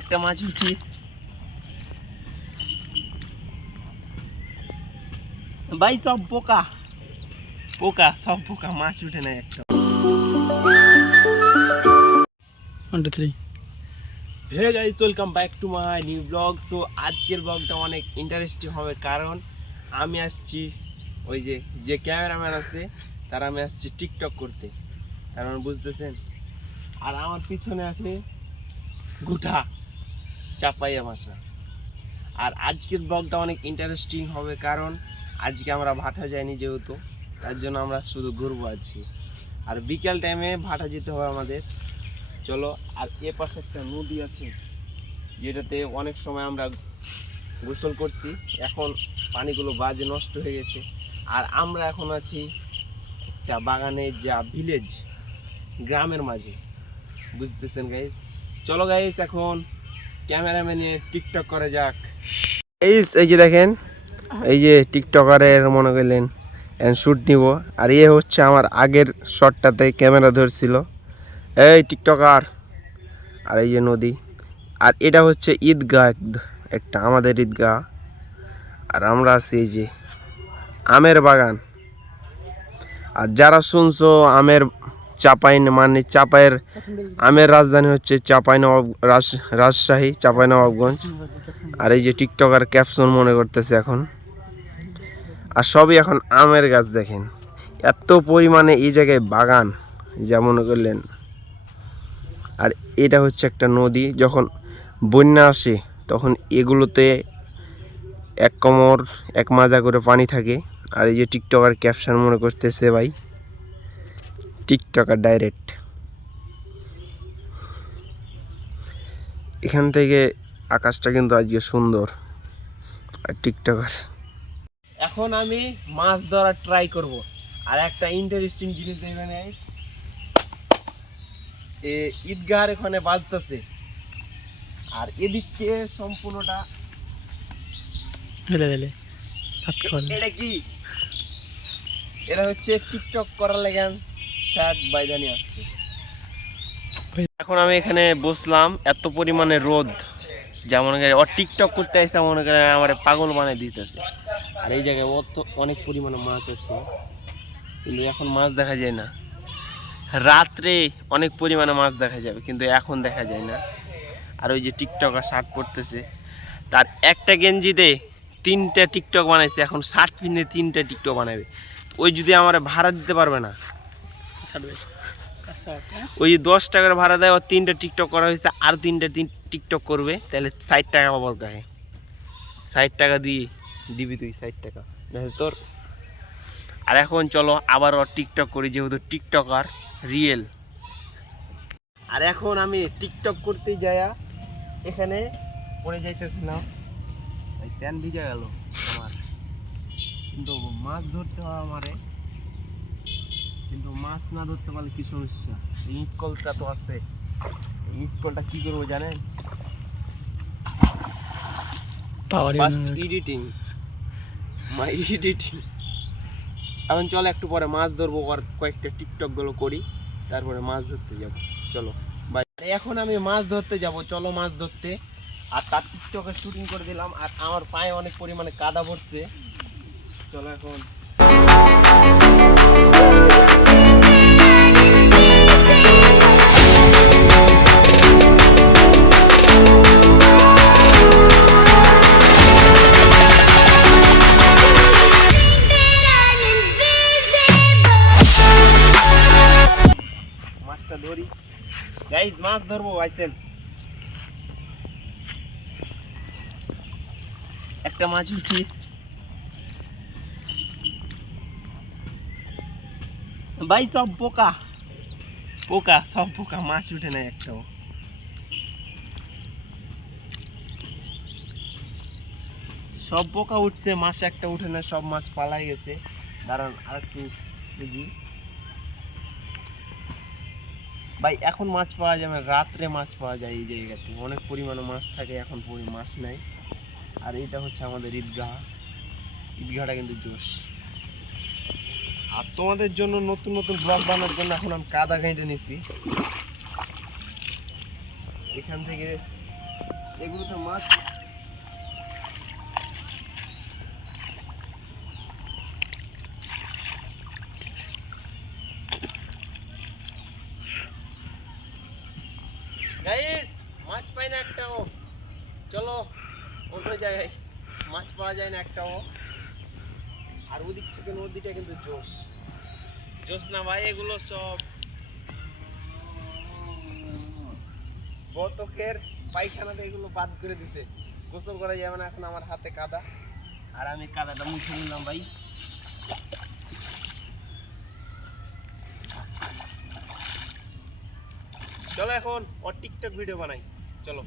একটা মাছ উঠিস ভাই, সব পোকা পোকা, সব পোকা, মাছ উঠে না একটা। 1 2 3 hey guys, welcome back to my new blog. So আজকের ব্লগটা অনেক ইন্টারেস্টিং হবে, কারণ আমি আসছি ওই যে ক্যামেরাম্যান আছে তার, আমি আসছি টিকটক করতে, তার মানে বুঝতেছেন। আর আমার পিছনে আছে গোটা চাপাইয়া ভাষা। আর আজকের ব্লগটা অনেক ইন্টারেস্টিং হবে, কারণ আজকে আমরা ভাটা যাইনি যেহেতু, তার জন্য আমরা শুধু ঘুরবো আছি। আর বিকেল টাইমে ভাটা যেতে হবে আমাদের, চলো। আর এ পাশে একটা নদী আছে যেটাতে অনেক সময় আমরা গোসল করছি, এখন পানিগুলো বাজে নষ্ট হয়ে গেছে। আর আমরা এখন আছি একটা বাগানে, যা ভিলেজ, গ্রামের মাঝে, বুঝতেছেন গাইস। চলো গাইস, এখন ক্যামেরাম্যানে টিকটক করা যাক। এই যে দেখেন, এই যে টিকটকারের মনে করলেন শ্যুট নিব। আর এ হচ্ছে আমার আগের শটটাতে ক্যামেরা ধরছিল, এই টিকটকার। আর এই যে নদী, আর এটা হচ্ছে ঈদগাহ, একটা আমাদের ঈদগাহ। আর আমরা আছি এই যে আমের বাগান। আর যারা শুনছো আমের চাপাইয়ের আমের রাজধানী হচ্ছে রাজশাহী, চাঁপাইনবাবগঞ্জ। আর এই যে টিকটকার ক্যাপশন মনে করতেছে এখন। আর সবই এখন আমের গাছ, দেখেন এত পরিমাণে এই জায়গায় বাগান, যা মনে করলেন। আর এটা হচ্ছে একটা নদী, যখন বন্যা আসে তখন এগুলোতে 1 কোমর 1 মাজা করে পানি থাকে। আর এই যে টিকটকার ক্যাপশন মনে করতেছে ভাই, টিকটকার ডাইরেক্ট এখান থেকে। আকাশটা কিন্তু আজকে সুন্দর। আর টিকটকার, এখন আমি মাছ ধরার ট্রাই করব। আর একটা ইন্টারেস্টিং জিনিস দেখবেন, ঈদগাহের এখানে বাজতেছে, আর এদিকে সম্পূর্ণটা এটা কি, এটা হচ্ছে টিকটক করার লাগে শার্ট বাইদানি আসছে। এখন আমি এখানে বসলাম, এত পরিমাণে রোদ, যা মনে করে ও টিকটক করতে আসছে, মনে করে আমার পাগল বানিয়ে দিতেছে। আর এই জায়গায় অনেক পরিমাণে মাছ আছে, কিন্তু এখন মাছ দেখা যায় না। রাত্রে অনেক পরিমাণে মাছ দেখা যাবে, কিন্তু এখন দেখা যায় না। আর ওই যে টিকটকার শার্ট পরতেছে, তার একটা গেঞ্জিতে 3টা টিকটক বানাইছে, এখন শার্ট পিনে 3টা টিকটক বানাবে। ওই যদি আমার ভাড়া দিতে পারবে না, ওই 10 টাকার ভাড়া দেয়, ওর 3টা টিকটক করা হয়েছে, আর 3টা টিকটক করবে, তাহলে 60 টাকা পাবার গায়ে। 60 টাকা দিবি তুই, 60 টাকা তোর। আর এখন চলো আবার ওর টিকটক করি, যেহেতু টিকটকার রিয়েল। আর এখন আমি টিকটক করতে যাইয়া এখানে পড়ে যাইতেছিলাম, প্যান ভিজে গেল আমার। কিন্তু মাছ ধরতে হয় আমারে, কিন্তু মাছ না ধরতে পারলে কি সমস্যা। ইট কলটা তো আছে, ইট কলটা কি করবো জানেন? এডিটিং, মাই এডিটিং। এখন চলো একটু পরে মাছ ধরবো, আর কয়েকটা টিকটক গুলো করি, তারপরে মাছ ধরতে যাব। চলো বাই। এখন আমি মাছ ধরতে যাব, চলো মাছ ধরতে। আর তার টিকটকে শুটিং করে দিলাম। আর আমার পায়ে অনেক পরিমাণে কাদা পড়ছে, চলো এখন। মাছটা ধরি গাইস, মাছ ধরবো আইসেন। একটা মাছ উঠিস ভাই, সব পোকা পোকা, সব পোকা, মাছ উঠে না একটাও। সব পোকা উঠছে, মাছ একটা উঠে না, সব মাছ পালাই গেছে। দাঁড়ান আর একটু বুঝি ভাই। এখন মাছ পাওয়া যাবে, রাত্রে মাছ পাওয়া যায় এই জায়গাতে, অনেক পরিমাণে মাছ থাকে, এখন মাছ নাই। আর এইটা হচ্ছে আমাদের ঈদগাহটা কিন্তু জোশ। আর তোমাদের জন্য নতুন নতুন ব্লগ বানানোর জন্য এখন আমি কাদা ঘেঁটে নিছি। এখান থেকে এগুলো তো মাছ। গাইস মাছ পাই না একটাও, চলো অন্য জায়গায়। মাছ পাওয়া যায় না একটাও। আর ওদিক থেকে নদীটা কিন্তু জোশ জোশ না ভাই, এগুলো সব বতকের পায়খানাতে এগুলো বাদ করে দিছে। গোসল করা যাবে না এখন, আমার হাতে কাদা আর আমি কাদাটা মুছে নিলাম ভাই। চলো এখন ওর টিকটক ভিডিও বানাই, চলো।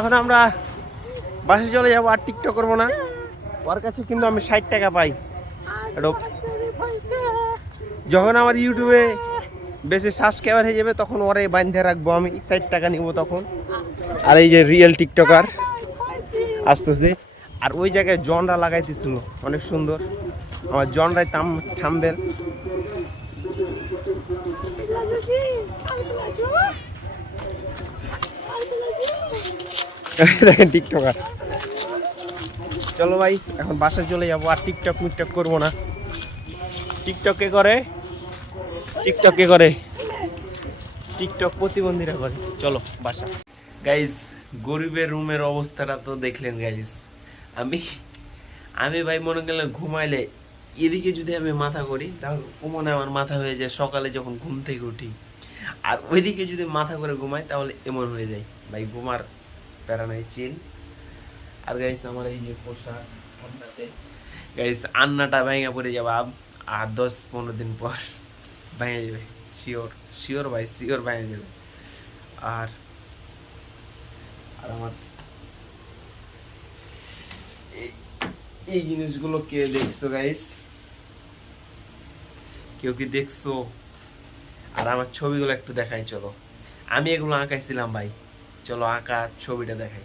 এখন আমরা বাসে চলে যাবো, আর টিকটক করবো না। ওর কাছে কিন্তু আমি 60 টাকা পাই। যখন আমার ইউটিউবে বেশি সাবস্ক্রাইবার হয়ে যাবে তখন ওরে বাঁধে রাখবো, আমি 60 টাকা নিব তখন। আর এই যে রিয়েল টিকটকার আসতেছে। আর ওই জায়গায় জনরা লাগাইতেছিল অনেক সুন্দর, আমার জনরাই থামবেল। দেখেন টিকটকার। চলো ভাই এখন বাসায় চলে যাবো, আর টিকটক মিকটক করবো না। টিকটক কে করে? টিকটক কে করে? টিকটক প্রতিবন্ধীরা করে। চলো বাসা। গাইজ গরিবের রুমের অবস্থাটা তো দেখলেন গাইজ। আমি ভাই মনে করলাম ঘুমাইলে এদিকে যদি আমি মাথা করি তাহলে মনে আমার মাথা হয়ে যায় সকালে যখন ঘুম থেকে উঠি। আর ওইদিকে যদি মাথা করে ঘুমাই তাহলে এমন হয়ে যায় ভাই, ঘুমার প্যারা নাই, চিল। আর গাইস আমার এই যে পোশাক গাইস, আন্নাটা ভেঙে পড়ে যাবে আর 10-15 দিন পর ভেঙে যাবে, শিওর শিওর ভাই, শিওর ভেঙে যাবে। আর আমার এই জিনিসগুলো কে দেখছো গাইস? কেউ কি দেখছো? আর আমার ছবিগুলো একটু দেখাই, চলো। আমি এগুলো আঁকাইছিলাম ভাই, চলো আঁকা ছবিটা দেখাই।